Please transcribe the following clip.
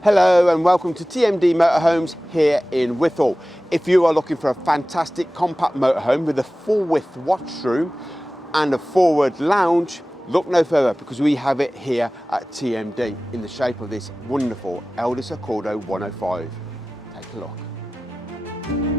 Hello and welcome to TMD Motorhomes here in Withall. If you are looking for a fantastic compact motorhome with a full width washroom and a forward lounge, look no further because we have it here at TMD in the shape of this wonderful Elddis Accordo 105. Take a look.